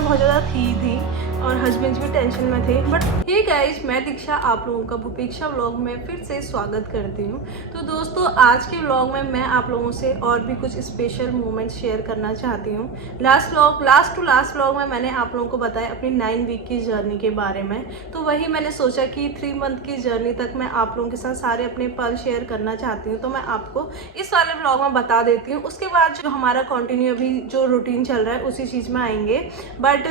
Tension बहुत ज़्यादा थी और हस्बैंड भी टेंशन में थे। बट हे गाइस, मैं दीक्षा आप लोगों का भूपेक्षा व्लॉग में फिर से स्वागत करती हूँ। तो दोस्तों, आज के व्लॉग में मैं आप लोगों से और भी कुछ स्पेशल मोमेंट्स शेयर करना चाहती हूँ। लास्ट टू लास्ट व्लॉग में मैंने आप लोगों को बताया अपनी 9 वीक की जर्नी के बारे में। तो वही मैंने सोचा कि 3 मंथ की जर्नी तक मैं आप लोगों के साथ सारे अपने पल शेयर करना चाहती हूँ। तो मैं आपको इस वाले व्लॉग में बता देती हूँ। उसके बाद जो हमारा कंटिन्यू अभी जो रूटीन चल रहा है उसी चीज़ में आएंगे। बट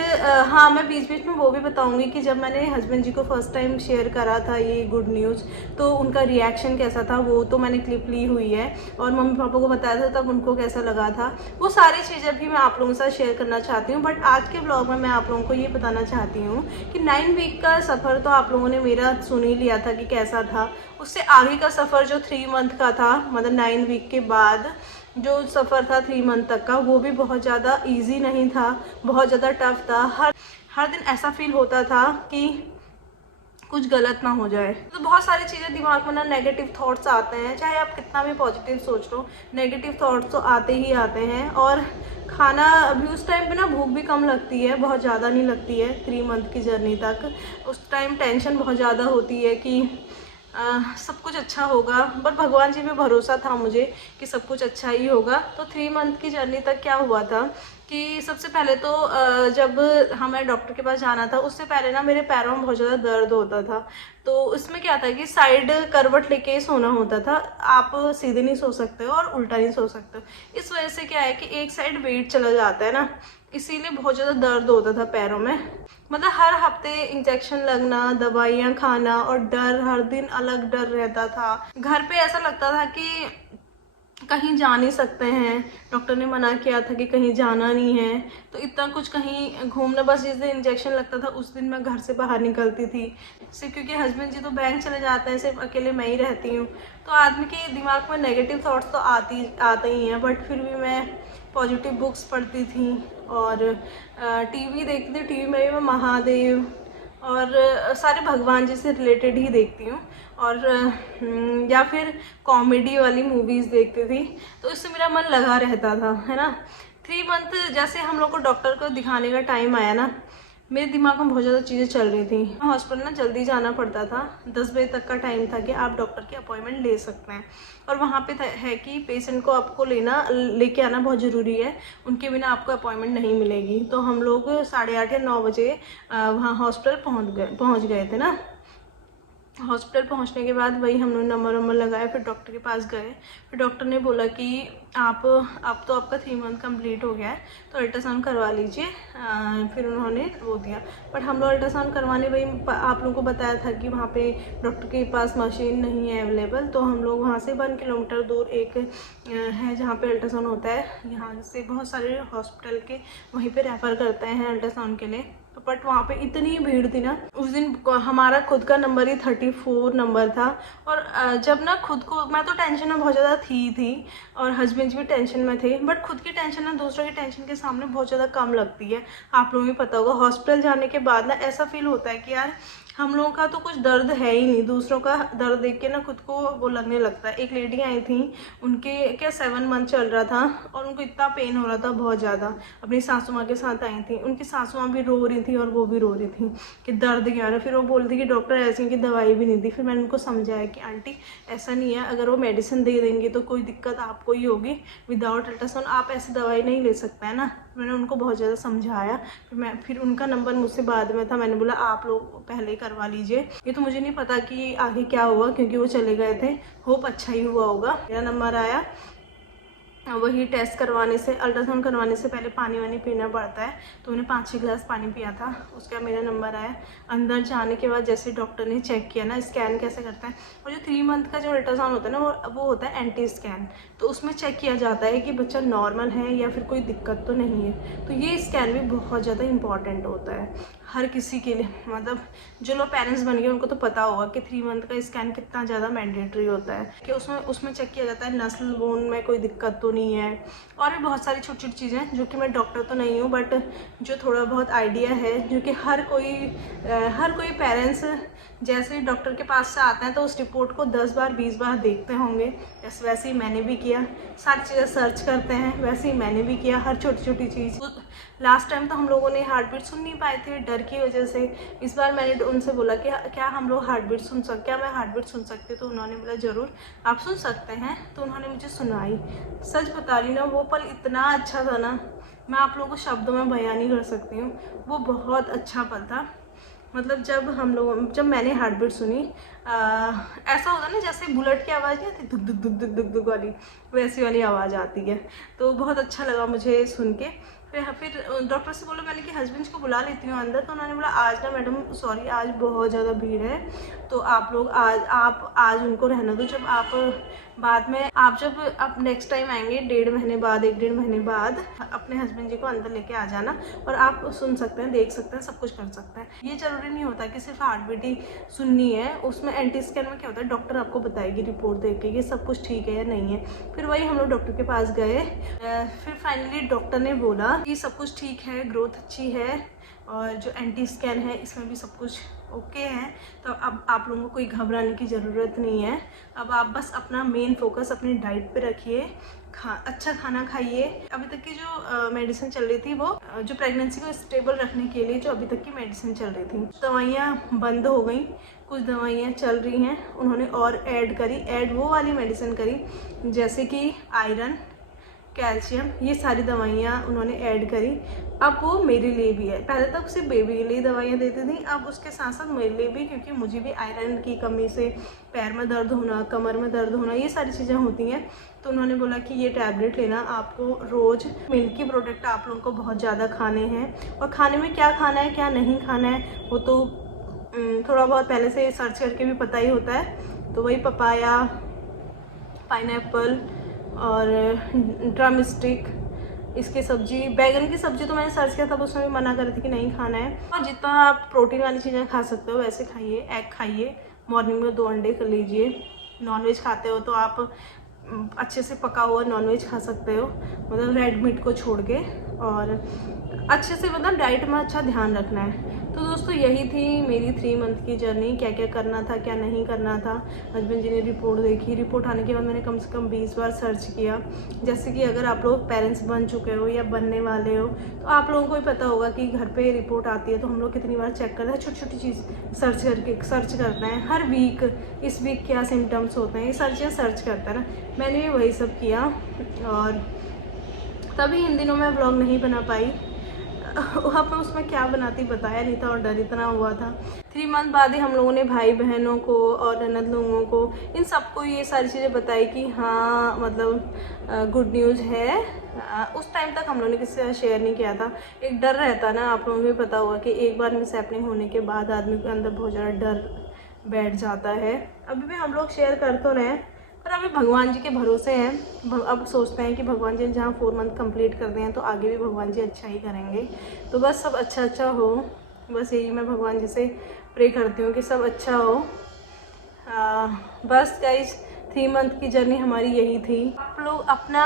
हाँ, मैं बीच बीच में वो भी बताऊंगी कि जब मैंने हस्बैंड जी को फर्स्ट टाइम शेयर करा था ये गुड न्यूज़, तो उनका रिएक्शन कैसा था वो तो मैंने क्लिप ली हुई है, और मम्मी पापा को बताया था तब उनको कैसा लगा था। वो सारी चीज़ें भी मैं आप लोगों के साथ शेयर करना चाहती हूँ। बट आज के ब्लॉग में मैं आप लोगों को ये बताना चाहती हूँ कि 9 वीक का सफ़र तो आप लोगों ने मेरा सुन ही लिया था कि कैसा था। उससे आगे का सफ़र जो 3 मंथ का था, मतलब 9 वीक के बाद जो सफ़र था 3 मंथ तक का, वो भी बहुत ज़्यादा इजी नहीं था, बहुत ज़्यादा टफ था। हर दिन ऐसा फील होता था कि कुछ गलत ना हो जाए। तो बहुत सारी चीज़ें दिमाग में ना नेगेटिव थॉट्स आते हैं, चाहे आप कितना भी पॉजिटिव सोच लो, नेगेटिव थॉट्स तो आते ही आते हैं। और खाना अभी उस टाइम पे ना भूख भी कम लगती है, बहुत ज़्यादा नहीं लगती है 3 मंथ की जर्नी तक। उस टाइम टेंशन बहुत ज़्यादा होती है कि सब कुछ अच्छा होगा, बट भगवान जी पे भरोसा था मुझे कि सब कुछ अच्छा ही होगा। तो 3 मंथ की जर्नी तक क्या हुआ था कि सबसे पहले तो जब हमें डॉक्टर के पास जाना था उससे पहले ना मेरे पैरों में बहुत ज़्यादा दर्द होता था। तो इसमें क्या था कि साइड करवट लेके सोना होता था, आप सीधे नहीं सो सकते हो और उल्टा नहीं सो सकते हो। इस वजह से क्या है कि एक साइड वेट चला जाता है ना, इसीलिए बहुत ज़्यादा दर्द होता था पैरों में। मतलब हर हफ्ते इंजेक्शन लगना, दवाइयाँ खाना, और डर, हर दिन अलग डर रहता था। घर पे ऐसा लगता था कि कहीं जा नहीं सकते हैं, डॉक्टर ने मना किया था कि कहीं जाना नहीं है, तो इतना कुछ कहीं घूमना, बस जिस दिन इंजेक्शन लगता था उस दिन मैं घर से बाहर निकलती थी। सिर्फ क्योंकि हस्बैंड जी तो बैंक चले जाते हैं, सिर्फ अकेले मैं ही रहती हूँ। तो आदमी के दिमाग में नेगेटिव थॉट्स तो आते ही हैं, बट फिर भी मैं पॉजिटिव बुक्स पढ़ती थी और टीवी देखती थी। टीवी में भी मैं महादेव और सारे भगवान जी से रिलेटेड ही देखती हूँ, और या फिर कॉमेडी वाली मूवीज़ देखती थी। तो इससे मेरा मन लगा रहता था, है ना। 3 मंथ जैसे हम लोग को डॉक्टर को दिखाने का टाइम आया ना, मेरे दिमाग में बहुत ज़्यादा चीज़ें चल रही थी। हॉस्पिटल ना जल्दी जाना पड़ता था, 10 बजे तक का टाइम था कि आप डॉक्टर की अपॉइंटमेंट ले सकते हैं। और वहाँ पे है कि पेशेंट को आपको लेके आना बहुत ज़रूरी है, उनके बिना आपको अपॉइंटमेंट नहीं मिलेगी। तो हम लोग 8:30 या 9 बजे वहाँ हॉस्पिटल पहुँच गए थे ना। हॉस्पिटल पहुंचने के बाद वही हम लोग नंबर लगाया, फिर डॉक्टर के पास गए। फिर डॉक्टर ने बोला कि आप अब तो आपका 3 मंथ कंप्लीट हो गया है, तो अल्ट्रासाउंड करवा लीजिए। फिर उन्होंने वो दिया। बट हम लोग अल्ट्रासाउंड करवाने वही आप लोगों को बताया था कि वहाँ पे डॉक्टर के पास मशीन नहीं है अवेलेबल। तो हम लोग वहाँ से 1 किलोमीटर दूर एक है जहाँ पे अल्ट्रासाउंड होता है, यहाँ से बहुत सारे हॉस्पिटल के वहीं पर रेफ़र करते हैं अल्ट्रासाउंड के लिए। बट वहाँ पे इतनी भीड़ थी ना, उस दिन हमारा खुद का नंबर ही 34 नंबर था। और जब ना खुद को, मैं तो टेंशन में बहुत ज़्यादा थी और हस्बैंड भी टेंशन में थे। बट खुद की टेंशन ना दूसरों की टेंशन के सामने बहुत ज़्यादा कम लगती है। आप लोगों को पता होगा, हॉस्पिटल जाने के बाद ना ऐसा फील होता है कि यार हम लोगों का तो कुछ दर्द है ही नहीं, दूसरों का दर्द देख के ना खुद को वो लगने लगता है। एक लेडी आई थी, उनके क्या 7 मंथ चल रहा था और उनको इतना पेन हो रहा था बहुत ज़्यादा। अपनी सासू माँ के साथ आई थी, उनकी सासू माँ भी रो रही थी और वो भी रो रही थी कि दर्द क्या रहा। फिर वो बोल रही थी कि डॉक्टर ऐसी की दवाई भी नहीं दी। फिर मैंने उनको समझाया कि आंटी ऐसा नहीं है, अगर वो मेडिसिन दे देंगे तो कोई दिक्कत आपको ही होगी, विदाउट अल्ट्रासाउंड आप ऐसी दवाई नहीं ले सकते हैं ना। मैंने उनको बहुत ज़्यादा समझाया। फिर उनका नंबर मुझसे बाद में था, मैंने बोला आप लोग पहले करवा लीजिए। ये तो मुझे नहीं पता कि आगे क्या हुआ, क्योंकि वो चले गए थे। होप अच्छा ही हुआ होगा। मेरा नंबर आया, वही टेस्ट करवाने से, अल्ट्रासाउंड करवाने से पहले पानी वानी पीना पड़ता है, तो उन्हें 5-6 गिलास पानी पिया था। उसके बाद मेरा नंबर आया। अंदर जाने के बाद जैसे डॉक्टर ने चेक किया ना, स्कैन कैसे करता है, और जो 3 मंथ का जो अल्ट्रासाउंड होता है ना, वो होता है एंटी स्कैन। तो उसमें चेक किया जाता है कि बच्चा नॉर्मल है या फिर कोई दिक्कत तो नहीं है। तो ये स्कैन भी बहुत ज़्यादा इंपॉर्टेंट होता है हर किसी के लिए। मतलब जो लोग पेरेंट्स बन गए उनको तो पता होगा कि 3 मंथ का स्कैन कितना ज़्यादा मैंडेटरी होता है, कि उसमें चेक किया जाता है नस्ल बोन में कोई दिक्कत तो नहीं है, और भी बहुत सारी छोटी छोटी चीज़ें जो कि मैं डॉक्टर तो नहीं हूँ बट जो थोड़ा बहुत आइडिया है, जो कि हर कोई पेरेंट्स जैसे ही डॉक्टर के पास से आते हैं तो उस रिपोर्ट को 10 बार 20 बार देखते होंगे। वैसे ही मैंने भी किया, सारी चीज़ें सर्च करते हैं, वैसे ही मैंने भी किया हर छोटी छोटी चीज़। लास्ट टाइम तो हम लोगों ने हार्ट बीट सुन नहीं पाए थे डर की वजह से। इस बार मैंने उनसे बोला कि क्या हम लोग हार्ट बीट सुन सकते, क्या मैं हार्ट बीट सुन सकती हूँ? तो उन्होंने बोला ज़रूर आप सुन सकते हैं। तो उन्होंने मुझे सुनाई। सच बता रही ना, वो पल इतना अच्छा था ना, मैं आप लोगों को शब्दों में बयान नहीं कर सकती हूँ। वो बहुत अच्छा पल था। मतलब जब मैंने हार्ट बीट सुनी, ऐसा होता ना जैसे बुलेट की आवाज़ नहीं आती, दुक दुक दुक दुक दुक दुक वाली, वैसी वाली आवाज़ आती है। तो बहुत अच्छा लगा मुझे सुन के। फिर डॉक्टर से बोला मैंने कि हस्बैंड को बुला लेती हूँ अंदर। तो उन्होंने बोला आज ना मैडम सॉरी, आज बहुत ज़्यादा भीड़ है, तो आप लोग आज उनको रहने दो। जब आप नेक्स्ट टाइम आएंगे 1.5 महीने बाद अपने हस्बैंड जी को अंदर लेके आ जाना, और आप सुन सकते हैं, देख सकते हैं, सब कुछ कर सकते हैं। ये जरूरी नहीं होता कि सिर्फ हार्ट बीट ही सुननी है। उसमें एंटी स्कैन में क्या होता है, डॉक्टर आपको बताएगी रिपोर्ट देख के कि सब कुछ ठीक है या नहीं है। फिर वही हम लोग डॉक्टर के पास गए। फिर फाइनली डॉक्टर ने बोला कि सब कुछ ठीक है, ग्रोथ अच्छी है, और जो एंटी स्कैन है इसमें भी सब कुछ ओके है। तो अब आप लोगों को कोई घबराने की ज़रूरत नहीं है। अब आप बस अपना मेन फोकस अपनी डाइट पे रखिए, अच्छा खाना खाइए। अभी तक की जो मेडिसिन चल रही थी, वो जो प्रेगनेंसी को स्टेबल रखने के लिए जो अभी तक की मेडिसिन चल रही थी, दवाइयाँ बंद हो गई, कुछ दवाइयाँ चल रही हैं। उन्होंने और ऐड वो वाली मेडिसिन करी, जैसे कि आयरन, कैल्शियम, ये सारी दवाइयाँ उन्होंने ऐड करी। अब वो मेरे लिए भी है। पहले तक सिर्फ बेबी के लिए दवाइयाँ देती थी, अब उसके साथ साथ मेरे लिए भी, क्योंकि मुझे भी आयरन की कमी से पैर में दर्द होना, कमर में दर्द होना, ये सारी चीज़ें होती हैं। तो उन्होंने बोला कि ये टैबलेट लेना आपको रोज़। मिल्की प्रोडक्ट आप लोगों को बहुत ज़्यादा खाने हैं, और खाने में क्या खाना है क्या नहीं खाना है वो तो थोड़ा बहुत पहले से सर्च करके भी पता ही होता है। तो वही पपाया, पाइनएप्पल और ड्रम स्टिक, इसकी सब्जी, बैगन की सब्जी तो मैंने सर्च किया था, उसमें भी मना कर रही थी कि नहीं खाना है। और जितना आप प्रोटीन वाली चीज़ें खा सकते हो वैसे खाइए। एग खाइए, मॉर्निंग में 2 अंडे कर लीजिए। नॉनवेज खाते हो तो आप अच्छे से पका हुआ नॉनवेज खा सकते हो, मतलब रेड मीट को छोड़ के। और अच्छे से मतलब डाइट में अच्छा ध्यान रखना है। तो दोस्तों यही थी मेरी 3 मंथ की जर्नी, क्या क्या करना था क्या नहीं करना था। हस्बैंड जी ने रिपोर्ट देखी, रिपोर्ट आने के बाद मैंने कम से कम 20 बार सर्च किया। जैसे कि अगर आप लोग पेरेंट्स बन चुके हो या बनने वाले हो तो आप लोगों को ही पता होगा कि घर पे रिपोर्ट आती है तो हम लोग कितनी बार चेक करते हैं, छोटी छोटी चीज़ सर्च करते हैं हर वीक, इस वीक क्या सिम्टम्स होते हैं, ये सारी चीज़ें सर्च करते हैं ना। मैंने भी वही सब किया, और तभी इन दिनों में व्लॉग नहीं बना पाई। वहाँ पर उसमें क्या बनाती बताया नहीं था, और डर इतना हुआ था। 3 मंथ बाद ही हम लोगों ने भाई बहनों को और ननद लोगों को, इन सबको ये सारी चीज़ें बताई कि हाँ मतलब गुड न्यूज़ है। उस टाइम तक हम लोगों ने किसी से शेयर नहीं किया था। एक डर रहता ना, आप लोगों को भी पता होगा कि एक बार मिस हैपनिंग होने के बाद आदमी के अंदर बहुत ज़्यादा डर बैठ जाता है। अभी भी हम लोग शेयर कर तो रहे हैं, पर अभी भगवान जी के भरोसे हैं। अब सोचते हैं कि भगवान जी ने जहाँ 4 मंथ कंप्लीट कर दिए हैं तो आगे भी भगवान जी अच्छा ही करेंगे। तो बस सब अच्छा हो, बस यही मैं भगवान जी से प्रे करती हूँ कि सब अच्छा हो। बस गाइस 3 मंथ की जर्नी हमारी यही थी। आप लोग अपना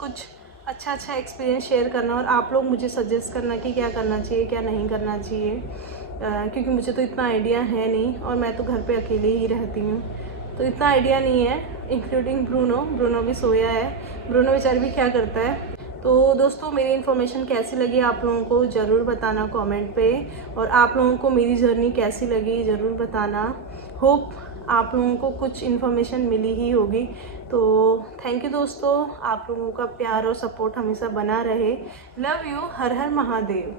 कुछ अच्छा एक्सपीरियंस शेयर करना, और आप लोग मुझे सजेस्ट करना कि क्या करना चाहिए क्या नहीं करना चाहिए, क्योंकि मुझे तो इतना आइडिया है नहीं, और मैं तो घर पे अकेले ही रहती हूँ तो इतना आइडिया नहीं है। इंक्लूडिंग ब्रूनो भी सोया है, ब्रूनो बेचारी भी क्या करता है। तो दोस्तों मेरी इन्फॉर्मेशन कैसी लगी आप लोगों को ज़रूर बताना कमेंट पे, और आप लोगों को मेरी जर्नी कैसी लगी ज़रूर बताना। होप आप लोगों को कुछ इन्फॉर्मेशन मिली ही होगी। तो थैंक यू दोस्तों, आप लोगों का प्यार और सपोर्ट हमेशा बना रहे। Love you, her her Mahadev.